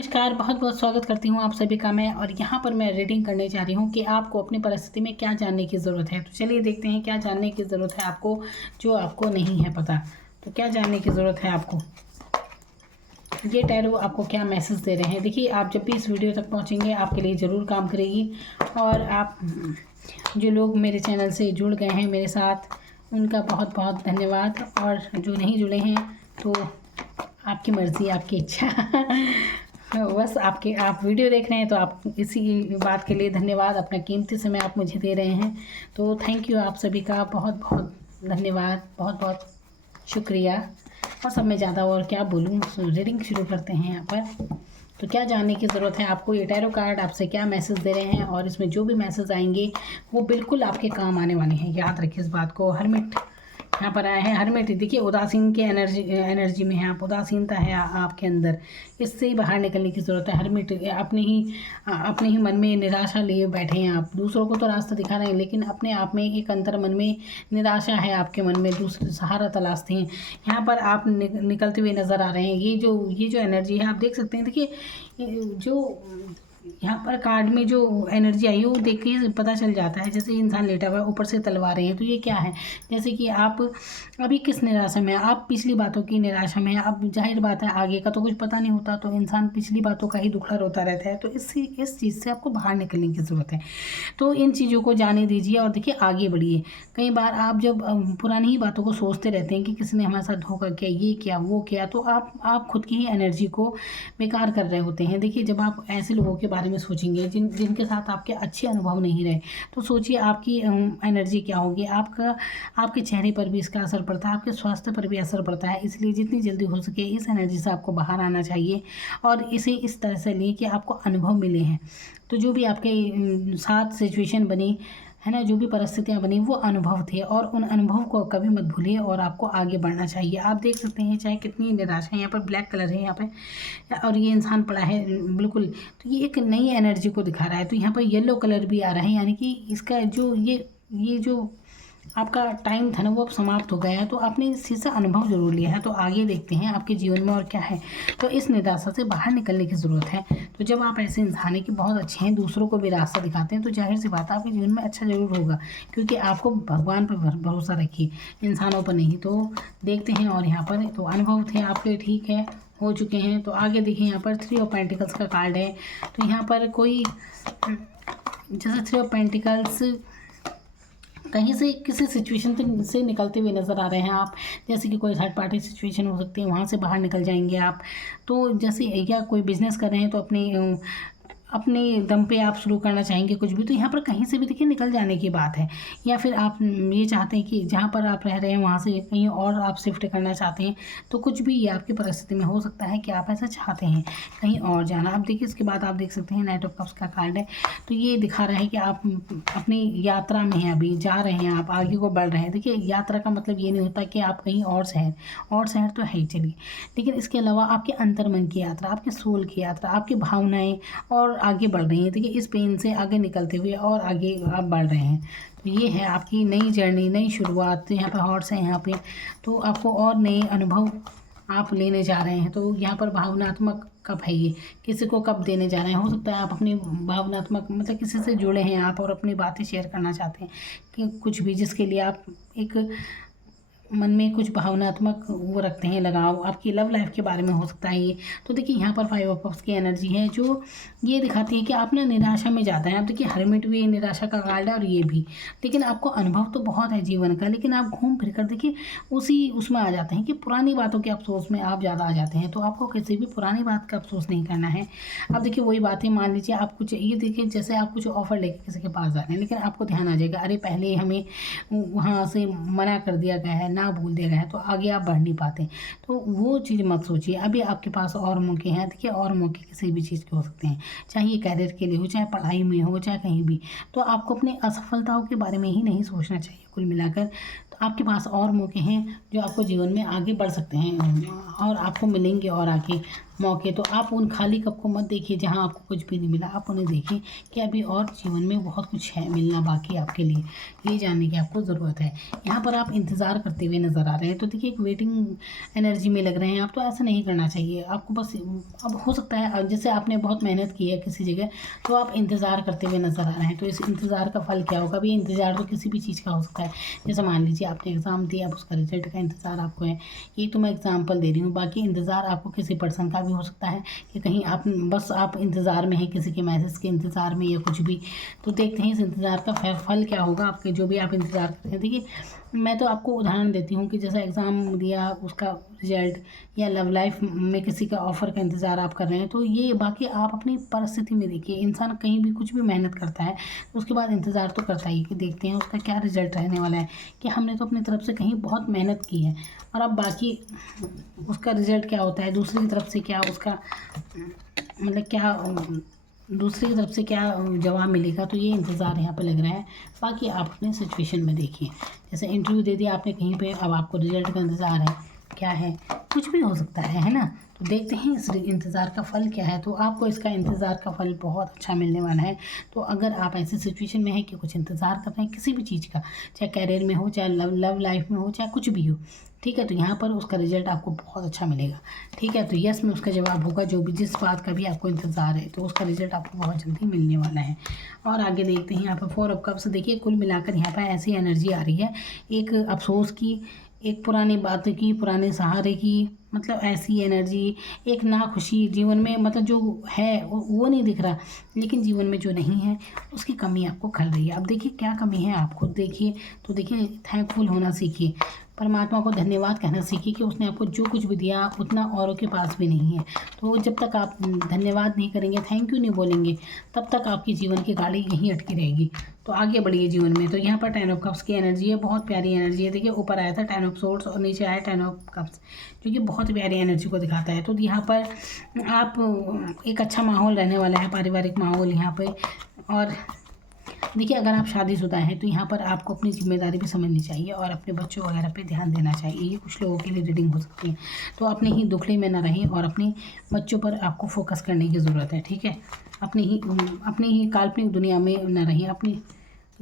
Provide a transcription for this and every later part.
नमस्कार, बहुत बहुत स्वागत करती हूँ आप सभी का मैं। और यहाँ पर मैं रीडिंग करने जा रही हूँ कि आपको अपनी परिस्थिति में क्या जानने की ज़रूरत है। तो चलिए देखते हैं क्या जानने की ज़रूरत है आपको, जो आपको नहीं है पता। तो क्या जानने की ज़रूरत है आपको, ये टैरो आपको क्या मैसेज दे रहे हैं। देखिए, आप जब भी इस वीडियो तक पहुँचेंगे आपके लिए ज़रूर काम करेगी। और आप जो लोग मेरे चैनल से जुड़ गए हैं मेरे साथ, उनका बहुत बहुत धन्यवाद। और जो नहीं जुड़े हैं तो आपकी मर्ज़ी, आपकी इच्छा। बस आप वीडियो देख रहे हैं तो आप इसी बात के लिए धन्यवाद। अपना कीमती समय आप मुझे दे रहे हैं, तो थैंक यू आप सभी का बहुत बहुत धन्यवाद, बहुत बहुत शुक्रिया। और सब में ज़्यादा और क्या बोलूँ, रीडिंग शुरू करते हैं यहाँ पर। तो क्या जानने की ज़रूरत है आपको, ये टैरो कार्ड आपसे क्या मैसेज दे रहे हैं, और इसमें जो भी मैसेज आएंगे वो बिल्कुल आपके काम आने वाले हैं। याद रखिए इस बात को। हरमिट यहाँ पर आए हैं। हरमिट देखिए, उदासीन के एनर्जी में है आप, उदासीनता है आपके अंदर, इससे ही बाहर निकलने की ज़रूरत है। हरमिट अपने ही मन में निराशा लिए बैठे हैं आप। दूसरों को तो रास्ता दिखा रहे हैं, लेकिन अपने आप में एक अंतर मन में निराशा है आपके मन में, दूसरे सहारा तलाशते हैं। यहाँ पर आप निकलते हुए नज़र आ रहे हैं। ये जो एनर्जी है आप देख सकते हैं। देखिए, जो यहाँ पर कार्ड में जो एनर्जी आई है वो देख के पता चल जाता है। जैसे इंसान लेटा हुआ है, ऊपर से तलवारें हैं, तो ये क्या है, जैसे कि आप अभी किस निराशा में हैं। आप पिछली बातों की निराशा में हैं। अब जाहिर बात है आगे का तो कुछ पता नहीं होता, तो इंसान पिछली बातों का ही दुखड़ा रोता रहता है। तो इस चीज़ से आपको बाहर निकलने की ज़रूरत है। तो इन चीज़ों को जाने दीजिए और देखिए आगे बढ़िए। कई बार आप जब पुरानी ही बातों को सोचते रहते हैं कि किसी ने हमारे साथ धोखा किया, ये किया, वो किया, तो आप खुद की ही एनर्जी को बेकार कर रहे होते हैं। देखिए, जब आप ऐसे लोगों के बारे में सोचेंगे जिनके साथ आपके अच्छे अनुभव नहीं रहे, तो सोचिए आपकी एनर्जी क्या होगी। आपके चेहरे पर भी इसका असर पड़ता है, आपके स्वास्थ्य पर भी असर पड़ता है। इसलिए जितनी जल्दी हो सके इस एनर्जी से आपको बाहर आना चाहिए, और इसे इस तरह से लिए कि आपको अनुभव मिले हैं। तो जो भी आपके साथ सिचुएशन बनी है ना, जो भी परिस्थितियाँ बनी, वो अनुभव थे, और उन अनुभव को कभी मत भूलिए और आपको आगे बढ़ना चाहिए। आप देख सकते हैं चाहे कितनी निराशा है, यहाँ पर ब्लैक कलर है यहाँ पे, और ये इंसान पड़ा है बिल्कुल। तो ये एक नई एनर्जी को दिखा रहा है। तो यहाँ पर येलो कलर भी आ रहा है, यानी कि इसका जो ये जो आपका टाइम था ना वो अब समाप्त हो गया है। तो आपने इस चीज़ से अनुभव जरूर लिया है। तो आगे देखते हैं आपके जीवन में और क्या है। तो इस निराशा से बाहर निकलने की ज़रूरत है। तो जब आप ऐसे इंसान हैं कि बहुत अच्छे हैं, दूसरों को भी रास्ता दिखाते हैं, तो जाहिर सी बात है आपके जीवन में अच्छा जरूर होगा, क्योंकि आपको भगवान पर भरोसा रखिए, इंसानों पर नहीं। तो देखते हैं। और यहाँ पर तो अनुभव थे आपके, ठीक है, हो चुके हैं। तो आगे देखिए, यहाँ पर 3 ऑफ पेंटिकल्स का कार्ड है। तो यहाँ पर कोई जैसे 3 ऑफ पेंटिकल्स कहीं से किसी सिचुएशन से निकलते हुए नज़र आ रहे हैं आप। जैसे कि कोई थर्ड पार्टी सिचुएशन हो सकती है, वहाँ से बाहर निकल जाएंगे आप। तो जैसे या कोई बिजनेस कर रहे हैं तो अपने दम पे आप शुरू करना चाहेंगे कुछ भी। तो यहाँ पर कहीं से भी देखिए निकल जाने की बात है। या फिर आप ये चाहते हैं कि जहाँ पर आप रह रहे हैं वहाँ से कहीं और आप शिफ्ट करना चाहते हैं। तो कुछ भी ये आपकी परिस्थिति में हो सकता है कि आप ऐसा चाहते हैं कहीं और जाना। आप देखिए, इसके बाद आप देख सकते हैं नाइट ऑफ कप्स का कार्ड है। तो ये दिखा रहा है कि आप अपनी यात्रा में हैं, अभी जा रहे हैं, आप आगे को बढ़ रहे हैं। देखिए, यात्रा का मतलब ये नहीं होता कि आप कहीं और शहर तो है ही, चलिए, लेकिन इसके अलावा आपके अंतर्मन की यात्रा, आपके सोल की यात्रा, आपकी भावनाएं और आगे बढ़ रही हैं। देखिए, इस पेन से आगे निकलते हुए और आगे आप बढ़ रहे हैं। तो ये है आपकी नई जर्नी, नई शुरुआत। तो यहाँ पर हॉर्स है यहाँ पे, तो आपको और नए अनुभव आप लेने जा रहे हैं। तो यहाँ पर भावनात्मक कप है, ये किसी को कप देने जा रहे हैं। हो सकता है आप अपनी भावनात्मक मतलब किसी से जुड़े हैं आप और अपनी बातें शेयर करना चाहते हैं कि कुछ भी, जिसके लिए आप एक मन में कुछ भावनात्मक वो रखते हैं, लगाव, आपकी लव लाइफ के बारे में हो सकता है ये। तो देखिए, यहाँ पर 5 ऑफ कप्स की एनर्जी है, जो ये दिखाती है कि आप ना निराशा में ज़्यादा हैं। आप देखिए, हरमिट भी निराशा का कार्ड है और ये भी। लेकिन आपको अनुभव तो बहुत है जीवन का, लेकिन आप घूम फिर कर देखिए उसमें आ जाते हैं कि पुरानी बातों के अफसोस में आप ज़्यादा आ जाते हैं। तो आपको किसी भी पुरानी बात का अफसोस नहीं करना है। अब देखिए, वही बातें मान लीजिए आप कुछ, ये देखिए जैसे आप कुछ ऑफर लेके किसी के पास जा रहे हैं, लेकिन आपको ध्यान आ जाएगा, अरे पहले हमें वहाँ से मना कर दिया गया है, ना बोल दिया गया है, तो आगे आप बढ़ नहीं पाते। तो वो चीज़ मत सोचिए, अभी आपके पास और मौके हैं। देखिए, और मौके किसी भी चीज़ के हो सकते हैं, चाहे ये कैरियर के लिए हो, चाहे पढ़ाई में हो, चाहे कहीं भी। तो आपको अपनी असफलताओं के बारे में ही नहीं सोचना चाहिए कुल मिलाकर। तो आपके पास और मौके हैं जो आपको जीवन में आगे बढ़ सकते हैं और आपको मिलेंगे और आगे मौके। तो आप उन खाली कप को मत देखिए जहाँ आपको कुछ भी नहीं मिला, आप उन्हें देखिए कि अभी और जीवन में बहुत कुछ है मिलना बाकी आपके लिए, ये जानने की आपको ज़रूरत है। यहाँ पर आप इंतज़ार करते हुए नज़र आ रहे हैं, तो देखिए एक वेटिंग एनर्जी में लग रहे हैं आप, तो ऐसा नहीं करना चाहिए आपको। बस अब हो सकता है जैसे आपने बहुत मेहनत की है किसी जगह, तो आप इंतज़ार करते हुए नज़र आ रहे हैं, तो इस इंतज़ार का फल क्या होगा? अभी इंतज़ार तो किसी भी चीज़ का हो सकता है। जैसे मान लीजिए आपने एग्ज़ाम दिया, अब उसका रिजल्ट का इंतज़ार आपको है, ये तो मैं एग्ज़ाम्पल दे रही हूँ। बाकी इंतज़ार आपको किसी पर्सन का भी हो सकता है कि कहीं आप इंतज़ार में हैं, किसी के मैसेज के इंतज़ार में या कुछ भी। तो देखते हैं इस इंतज़ार का फल क्या होगा आपके, जो भी आप इंतज़ार कर रहे हैं। देखिए मैं तो आपको उदाहरण देती हूँ कि जैसा एग्ज़ाम दिया उसका रिजल्ट, या लव लाइफ में किसी का ऑफ़र का इंतज़ार आप कर रहे हैं, तो ये बाकी आप अपनी परिस्थिति में देखिए। इंसान कहीं भी कुछ भी मेहनत करता है तो उसके बाद इंतज़ार तो करता ही कि देखते हैं उसका क्या रिजल्ट रहने वाला है, कि हमने तो अपनी तरफ से कहीं बहुत मेहनत की है, और अब बाकी उसका रिजल्ट क्या होता है, दूसरी तरफ से क्या उसका मतलब क्या दूसरी तरफ से क्या जवाब मिलेगा, तो ये इंतज़ार यहाँ पे लग रहा है। बाकी आप अपने सिचुएशन में देखिए, जैसे इंटरव्यू दे दिया आपने कहीं पे, अब आपको रिजल्ट का इंतज़ार है, क्या है, कुछ भी हो सकता है ना। तो देखते हैं इस इंतज़ार का फल क्या है। तो आपको इसका इंतज़ार का फल बहुत अच्छा मिलने वाला है। तो अगर आप ऐसी सिचुएशन में हैं कि कुछ इंतज़ार कर रहे हैं किसी भी चीज़ का, चाहे कैरियर में हो, चाहे लव लाइफ में हो, चाहे कुछ भी हो, ठीक है, तो यहाँ पर उसका रिजल्ट आपको बहुत अच्छा मिलेगा। ठीक है, तो यस में उसका जवाब होगा, जो भी जिस बात का भी आपको इंतज़ार है, तो उसका रिजल्ट आपको बहुत जल्दी मिलने वाला है। और आगे देखते हैं यहाँ पर 4 ऑफ कप्स। देखिए कुल मिलाकर यहाँ पर ऐसी एनर्जी आ रही है, एक अफसोस की, एक पुरानी बातों की, पुराने सहारे की, मतलब ऐसी एनर्जी, एक नाखुशी जीवन में, मतलब जो है वो नहीं दिख रहा, लेकिन जीवन में जो नहीं है उसकी कमी आपको खल रही है। अब देखिए क्या कमी है, आप खुद देखिए। तो देखिए थैंकफुल होना सीखिए, परमात्मा को धन्यवाद कहना सीखिए कि उसने आपको जो कुछ भी दिया उतना औरों के पास भी नहीं है। तो जब तक आप धन्यवाद नहीं करेंगे, थैंक यू नहीं बोलेंगे, तब तक आपकी जीवन की गाड़ी यहीं अटकी रहेगी। तो आगे बढ़िए जीवन में। तो यहाँ पर 10 ऑफ कप्स की एनर्जी है, बहुत प्यारी एनर्जी है। देखिए ऊपर आया था 10 ऑफ सोर्ड्स और नीचे आया 10 ऑफ कप्स, जो कि बहुत प्यारी एनर्जी को दिखाता है। तो यहाँ पर आप एक अच्छा माहौल रहने वाला है, पारिवारिक माहौल यहाँ पे। और देखिए अगर आप शादीशुदा हैं तो यहाँ पर आपको अपनी जिम्मेदारी भी समझनी चाहिए और अपने बच्चों वगैरह पे ध्यान देना चाहिए। ये कुछ लोगों के लिए रीडिंग हो सकती है। तो अपने ही दुखड़े में ना रहें और अपने बच्चों पर आपको फोकस करने की ज़रूरत है। ठीक है, अपनी ही काल्पनिक दुनिया में ना रहें,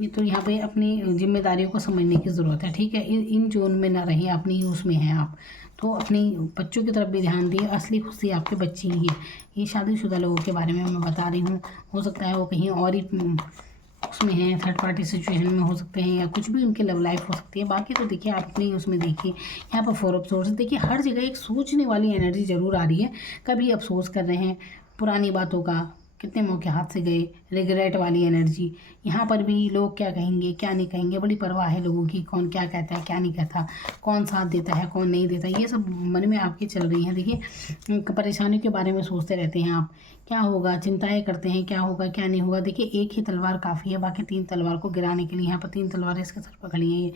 तो यहाँ पे अपनी जिम्मेदारियों को समझने की ज़रूरत है। ठीक है, इन जोन में ना रहें, अपनी उसमें हैं आप। तो अपनी बच्चों की तरफ भी ध्यान दिए, असली खुशी आपके बच्चे ही है। ये शादीशुदा लोगों के बारे में मैं बता रही हूँ, हो सकता है वो कहीं और ही उसमें हैं, थर्ड पार्टी सिचुएशन में हो सकते हैं, या कुछ भी उनकी लव लाइफ हो सकती है। बाकी तो देखिए आप अपनी उसमें देखिए। यहाँ पर 4 ऑफ सोर्स, देखिए हर जगह एक सोचने वाली एनर्जी ज़रूर आ रही है। कभी अफसोस कर रहे हैं पुरानी बातों का, कितने मौके हाथ से गए, रिग्रेट वाली एनर्जी। यहाँ पर भी लोग क्या कहेंगे क्या नहीं कहेंगे, बड़ी परवाह है लोगों की, कौन क्या कहता है क्या नहीं कहता, कौन साथ देता है कौन नहीं देता, ये सब मन में आपके चल रही हैं। देखिए परेशानियों के बारे में सोचते रहते हैं आप, क्या होगा, चिंताएं करते हैं क्या होगा क्या नहीं होगा। देखिए एक ही तलवार काफ़ी है, बाकी 3 तलवार को गिराने के लिए। यहाँ पर 3 तलवारें इसके सर पर खड़ी हैं ये,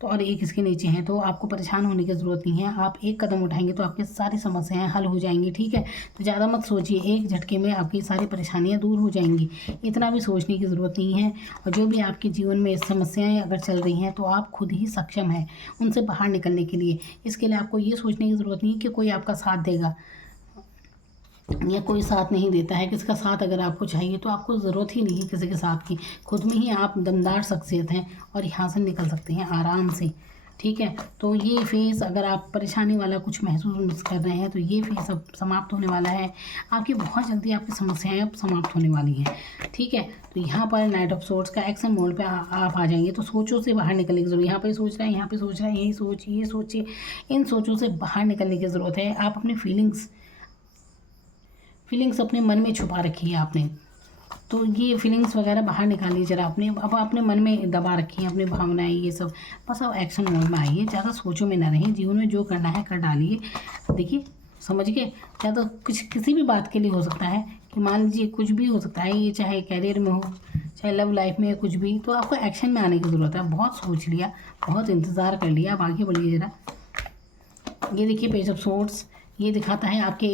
तो और एक इसके नीचे है। तो आपको परेशान होने की ज़रूरत नहीं है, आप एक कदम उठाएंगे तो आपकी सारी समस्याएं हल हो जाएंगी। ठीक है, तो ज़्यादा मत सोचिए, एक झटके में आपकी सारी परेशानियां दूर हो जाएंगी, इतना भी सोचने की ज़रूरत नहीं है। और जो भी आपके जीवन में समस्याएं अगर चल रही हैं तो आप खुद ही सक्षम हैं उनसे बाहर निकलने के लिए। इसके लिए आपको ये सोचने की ज़रूरत नहीं है कि कोई आपका साथ देगा या कोई साथ नहीं देता है। किसका साथ अगर आपको चाहिए तो आपको ज़रूरत ही नहीं है किसी के साथ की, खुद में ही आप दमदार शख्सियत हैं और यहाँ से निकल सकते हैं आराम से। ठीक है, तो ये फेज़ अगर आप परेशानी वाला कुछ महसूस कर रहे हैं तो ये फेज़ अब समाप्त होने वाला है। आपकी बहुत जल्दी आपकी समस्याएं अब समाप्त होने वाली हैं। ठीक है, तो यहाँ पर नाइट ऑफ सोर्ड्स का एक्शन मोड पे आप आ जाएंगे तो सोचों से बाहर निकलने की ज़रूरत है। यहाँ पे सोच रहा है, यहाँ पे सोच रहा है, यही सोच ये सोचिए, इन सोचों से बाहर निकलने की ज़रूरत है। आप अपनी फीलिंग्स अपने मन में छुपा रखी है आपने, तो ये फीलिंग्स वगैरह बाहर निकालिए जरा अपने। अब अपने मन में दबा रखी है अपनी भावनाएं ये सब, बस अब एक्शन मोड में आइए, ज़्यादा सोचों में ना रहें, जीवन में जो करना है कर डालिए। देखिए समझ गए, ज़्यादा कुछ किसी भी बात के लिए हो सकता है कि मान लीजिए कुछ भी हो सकता है, ये चाहे कैरियर में हो चाहे लव लाइफ में कुछ भी, तो आपको एक्शन में आने की ज़रूरत है। बहुत सोच लिया, बहुत इंतज़ार कर लिया, अब आगे बढ़िए ज़रा। ये देखिए पेज ऑफ सोर्ड्स, ये दिखाता है आपके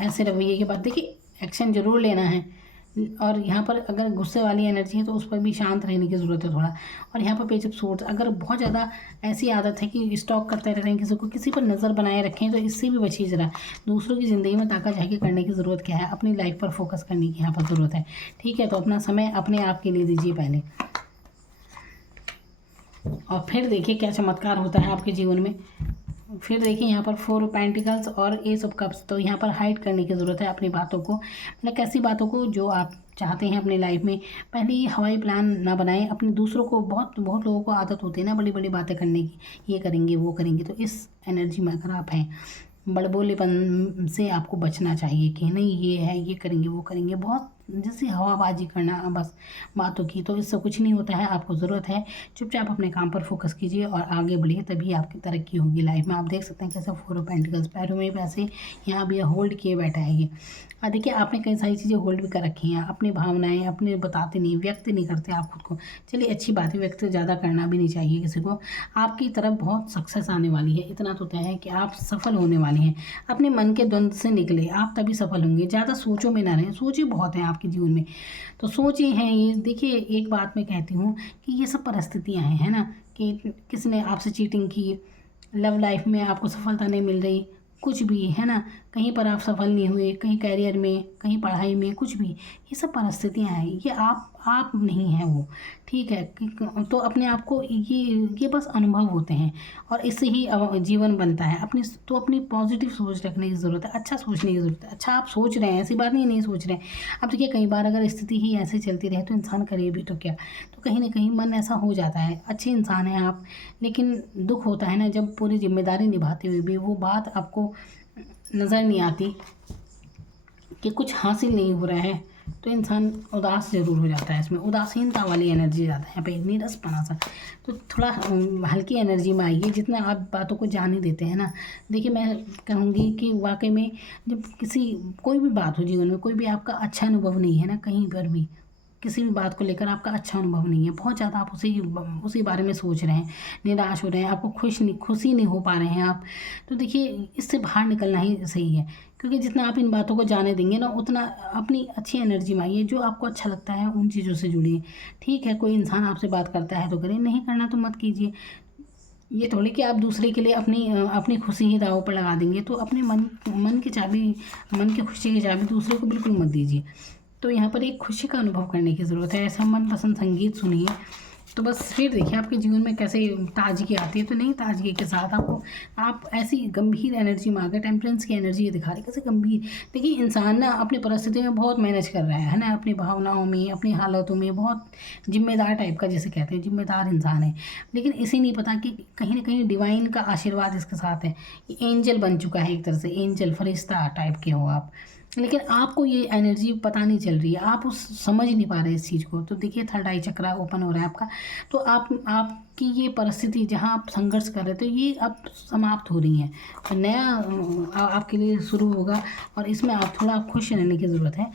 ऐसे रवैये के बाद। देखिए एक्शन ज़रूर लेना है, और यहाँ पर अगर गुस्से वाली एनर्जी है तो उस पर भी शांत रहने की ज़रूरत है थोड़ा। और यहाँ पर पेज ऑफ सोर्ड्स, अगर बहुत ज़्यादा ऐसी आदत है कि स्टॉक करते रहते हैं किसी को, किसी पर नज़र बनाए रखें, तो इससे भी बचिए ज़रा। दूसरों की ज़िंदगी में ताका झाकी करने की ज़रूरत क्या है, अपनी लाइफ पर फोकस करने की यहाँ पर ज़रूरत है। ठीक है, तो अपना समय अपने आप के लिए दीजिए पहले, और फिर देखिए क्या चमत्कार होता है आपके जीवन में। फिर देखिए यहाँ पर 4 ऑफ पेंटिकल्स और एस ऑफ कप्स, तो यहाँ पर हाइड करने की ज़रूरत है अपनी बातों को, मतलब कैसी बातों को जो आप चाहते हैं अपनी लाइफ में। पहले ही हवाई प्लान ना बनाएं अपने। दूसरों को बहुत लोगों को आदत होती है ना बड़ी बड़ी बातें करने की, ये करेंगे वो करेंगे, तो इस एनर्जी में अगर आप हैं, बड़बोलेपन से आपको बचना चाहिए कि नहीं ये है, ये करेंगे वो करेंगे, बहुत जैसे हवाबाजी करना बस बातों की, तो इससे कुछ नहीं होता है। आपको ज़रूरत है चुपचाप अपने काम पर फोकस कीजिए और आगे बढ़िए, तभी आपकी तरक्की होगी लाइफ में। आप देख सकते हैं कैसे 4 ऑफ पेंटिकल्स, पैरों में पैसे यहाँ भी होल्ड किए बैठा है ये। देखिए आपने कई सारी चीज़ें होल्ड भी कर रखी हैं, अपनी भावनाएं अपने बताते नहीं, व्यक्त नहीं करते आप खुद को। चलिए अच्छी बात है, व्यक्त ज़्यादा करना भी नहीं चाहिए किसी को। आपकी तरफ बहुत सक्सेस आने वाली है, इतना तो तय है कि आप सफल होने वाले हैं। अपने मन के द्वंद्व से निकले, आप तभी सफल होंगे। ज़्यादा सोचों में ना रहें, सोचें बहुत हैं आपके जीवन में, तो सोचे हैं ये। देखिए एक बात मैं कहती हूँ कि ये सब परिस्थितियाँ हैं, है ना, कि किसी ने आपसे चीटिंग की, लव लाइफ में आपको सफलता नहीं मिल रही, कुछ भी है ना, कहीं पर आप सफल नहीं हुए, कहीं कैरियर में, कहीं पढ़ाई में, कुछ भी, ये सब परिस्थितियाँ हैं। ये आप नहीं हैं वो, ठीक है। तो अपने आप को ये बस अनुभव होते हैं और इससे ही जीवन बनता है। अपनी पॉजिटिव सोच रखने की ज़रूरत है, अच्छा सोचने की ज़रूरत है। अच्छा आप सोच रहे हैं, ऐसी बात नहीं सोच रहे हैं। अब देखिए कई बार अगर स्थिति ही ऐसे चलती रहे तो इंसान करे भी तो क्या, तो कहीं ना कहीं मन ऐसा हो जाता है। अच्छे इंसान हैं आप, लेकिन दुख होता है ना जब पूरी जिम्मेदारी निभाते हुए भी वो बात आपको नज़र नहीं आती कि कुछ हासिल नहीं हो रहा है, तो इंसान उदास ज़रूर हो जाता है। इसमें उदासीनता वाली एनर्जी ज़्यादा है, पे नीरसपना सा। तो थोड़ा हल्की एनर्जी में आइए, जितना आप बातों को जाने देते हैं ना। देखिए मैं कहूँगी कि वाकई में जब कोई भी बात हो जीवन में, कोई भी आपका अच्छा अनुभव नहीं है ना, कहीं पर भी किसी भी बात को लेकर आपका अच्छा अनुभव नहीं है, बहुत ज़्यादा आप उसी बारे में सोच रहे हैं, निराश हो रहे हैं, आपको खुशी नहीं हो पा रहे हैं आप, तो देखिए इससे बाहर निकलना ही सही है। क्योंकि जितना आप इन बातों को जाने देंगे ना, उतना अपनी अच्छी एनर्जी में आइए। जो आपको अच्छा लगता है उन चीज़ों से जुड़िए। ठीक है, कोई इंसान आपसे बात करता है तो करें, नहीं करना तो मत कीजिए। ये थोड़ी कि आप दूसरे के लिए अपनी खुशी ही दांव पर लगा देंगे। तो अपने मन की खुशी की चाबी दूसरे को बिल्कुल मत दीजिए। तो यहाँ पर एक खुशी का अनुभव करने की ज़रूरत है। ऐसा मनपसंद संगीत सुनिए, तो बस फिर देखिए आपके जीवन में कैसे ताजगी आती है। तो नहीं, ताजगी के साथ आप ऐसी गंभीर एनर्जी में आ गए। टेम्परेंस की एनर्जी ये दिखा रही है, कैसे गंभीर। देखिए इंसान ना अपनी परिस्थितियों में बहुत मैनेज कर रहा है ना, अपनी भावनाओं में, अपनी हालातों में बहुत जिम्मेदार टाइप का, जिसे कहते हैं जिम्मेदार इंसान है। लेकिन इसे नहीं पता कि कहीं ना कहीं डिवाइन का आशीर्वाद इसके साथ है। एंजल बन चुका है एक तरह से, एंजल फरिश्ता टाइप के हो आप, लेकिन आपको ये एनर्जी पता नहीं चल रही है, आप समझ नहीं पा रहे इस चीज़ को। तो देखिए थर्ड आई चक्रा ओपन हो रहा है आपका। तो आपकी ये परिस्थिति जहाँ आप संघर्ष कर रहे थे, ये अब समाप्त हो रही है। तो नया आपके लिए शुरू होगा और इसमें आप थोड़ा खुश रहने की ज़रूरत है।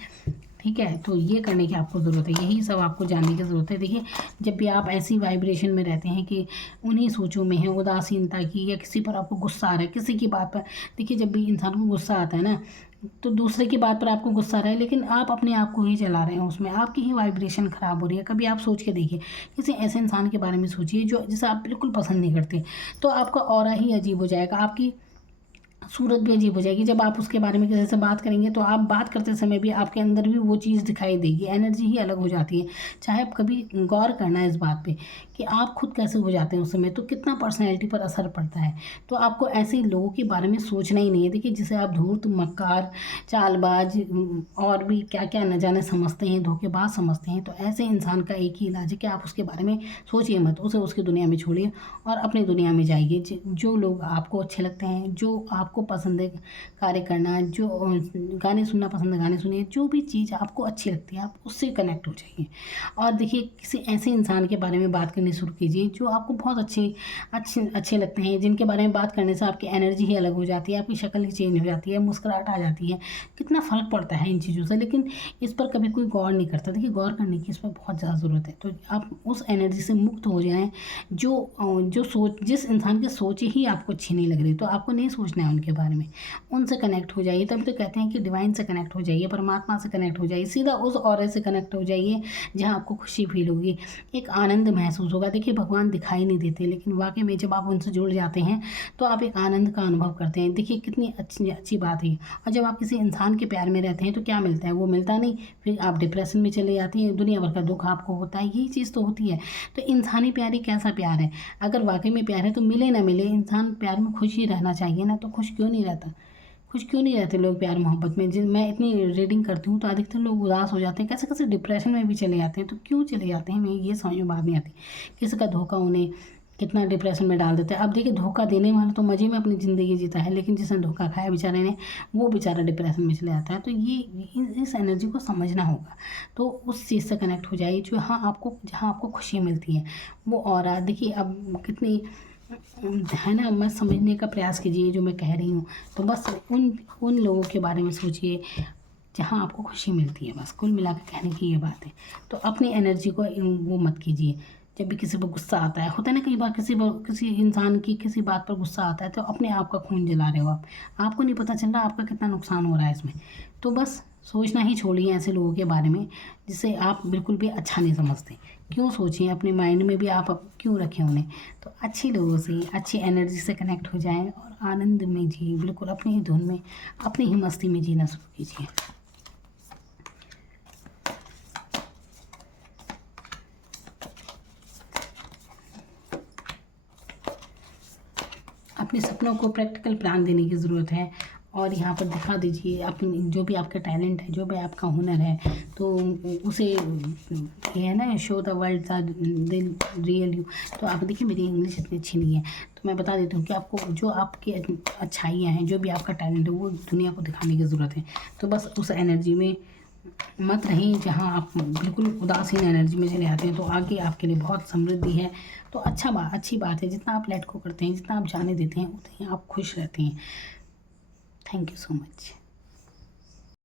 ठीक है, तो ये करने की आपको ज़रूरत है, यही सब आपको जानने की ज़रूरत है। देखिए जब भी आप ऐसी वाइब्रेशन में रहते हैं कि उन्हीं सोचों में है, उदासीनता की, या किसी पर आपको गुस्सा आ रहा है, किसी की बात पर। देखिए जब भी इंसान को गुस्सा आता है ना, तो दूसरे की बात पर आपको गुस्सा आ रहा है, लेकिन आप अपने आप को ही जला रहे हैं, उसमें आपकी ही वाइब्रेशन ख़राब हो रही है। कभी आप सोच के देखिए, किसी ऐसे इंसान के बारे में सोचिए जिसे आप बिल्कुल पसंद नहीं करते, तो आपका ऑरा ही अजीब हो जाएगा, आपकी सूरत भी अजीब हो जाएगी। जब आप उसके बारे में किसी से बात करेंगे तो आप बात करते समय भी आपके अंदर भी वो चीज़ दिखाई देगी, एनर्जी ही अलग हो जाती है। चाहे आप कभी गौर करना है इस बात पे कि आप खुद कैसे हो जाते हैं उस समय, तो कितना पर्सनैलिटी पर असर पड़ता है। तो आपको ऐसे लोगों के बारे में सोचना ही नहीं है। देखिए जिसे आप धूर्त, मक्कार, चालबाज और भी क्या क्या न जाने समझते हैं, धोखेबाज समझते हैं, तो ऐसे इंसान का एक ही इलाज है कि आप उसके बारे में सोचिए मत, उसे उसकी दुनिया में छोड़िए और अपनी दुनिया में जाइए। जो लोग आपको अच्छे लगते हैं, जो आपको पसंद है कार्य करना, जो गाने सुनना पसंद है गाने सुनिए, जो भी चीज़ आपको अच्छी लगती है आप उससे कनेक्ट हो जाइए। और देखिए किसी ऐसे इंसान के बारे में बात करनी करनी शुरू कीजिए जो आपको बहुत अच्छे लगते हैं, जिनके बारे में बात करने से आपकी एनर्जी ही अलग हो जाती है, आपकी शक्ल ही चेंज हो जाती है, मुस्कुराहट आ जाती है। कितना फ़र्क पड़ता है इन चीज़ों से, लेकिन इस पर कभी कोई गौर नहीं करता। देखिए, गौर करने की इस पर बहुत ज़्यादा ज़रूरत है। तो आप उस एनर्जी से मुक्त हो जाएँ जो सोच, जिस इंसान की सोच ही आपको अच्छी नहीं लग रही, तो आपको नहीं सोचना है उनके बारे में, उनसे कनेक्ट हो जाइए। तभी तो कहते हैं कि डिवाइन से कनेक्ट हो जाइए, परमात्मा से कनेक्ट हो जाइए, सीधा उस ऑरे से कनेक्ट हो जाइए जहाँ आपको खुशी फील होगी, एक आनंद महसूस होगा। देखिए, भगवान दिखाई नहीं देते, लेकिन वाकई में जब आप उनसे जुड़ जाते हैं तो आप एक आनंद का अनुभव करते हैं। देखिए, कितनी अच्छी बात है। और जब आप किसी इंसान के प्यार में रहते हैं तो क्या मिलता है? वो मिलता नहीं, फिर आप डिप्रेशन में चले जाती हैं, दुनिया भर का दुख आपको होता है, यही चीज़ तो होती है। तो इंसानी प्यार ही कैसा प्यार है? अगर वाकई में प्यार है तो मिले ना मिले, इंसान प्यार में खुश ही रहना चाहिए ना, तो खुश क्यों नहीं रहता? खुश क्यों नहीं रहते लोग प्यार मोहब्बत में? जिन मैं इतनी रीडिंग करती हूँ तो अधिकतर लोग उदास हो जाते हैं, कैसे कैसे डिप्रेशन में भी चले जाते हैं। तो क्यों चले जाते हैं, मैं ये समझ में बात नहीं आती। किसी का धोखा उन्हें कितना डिप्रेशन में डाल देता है। अब देखिए, धोखा देने वाला तो मज़े में अपनी ज़िंदगी जीता है, लेकिन जिसने धोखा खाया बेचारे ने, वो बेचारा डिप्रेशन में चले जाता है। तो ये इस एनर्जी को समझना होगा। तो उस चीज़ से कनेक्ट हो जाइए जो जहाँ आपको खुशी मिलती है, वो। और देखिए, अब कितनी है ना, मैं समझने का प्रयास कीजिए जो मैं कह रही हूँ। तो बस उन लोगों के बारे में सोचिए जहाँ आपको खुशी मिलती है। बस कुल मिला के कहने की ये बात है। तो अपनी एनर्जी को वो मत कीजिए। जब भी किसी पर गुस्सा आता है, होता है ना, कई बार किसी इंसान की किसी बात पर गुस्सा आता है तो अपने आप का खून जला रहे हो आप, आपको नहीं पता चल रहा आपका कितना नुकसान हो रहा है इसमें। तो बस सोचना ही छोड़िए ऐसे लोगों के बारे में जिसे आप बिल्कुल भी अच्छा नहीं समझते। क्यों सोचें, अपने माइंड में भी आप क्यों रखें उन्हें? तो अच्छे लोगों से, अच्छी एनर्जी से कनेक्ट हो जाएं और आनंद में जिए, बिल्कुल अपनी ही धुन में, अपनी ही मस्ती में जीना शुरू कीजिए। अपने सपनों को प्रैक्टिकल प्लान देने की ज़रूरत है। और यहाँ पर दिखा दीजिए अपनी जो भी आपका टैलेंट है, जो भी आपका हुनर है, तो उसे, ये है ना, show the world the real you. तो आप देखिए, मेरी इंग्लिश इतनी अच्छी नहीं है तो मैं बता देती हूँ कि आपको जो आपकी अच्छाइयाँ हैं, जो भी आपका टैलेंट है, वो दुनिया को दिखाने की ज़रूरत है। तो बस उस एनर्जी में मत रहीं जहाँ आप बिल्कुल उदासीन एनर्जी में चले आते हैं। तो आगे आपके लिए बहुत समृद्धि है। तो अच्छी बात है, जितना आप लेट को करते हैं, जितना आप जाने देते हैं, उतने आप खुश रहते हैं। Thank you so much.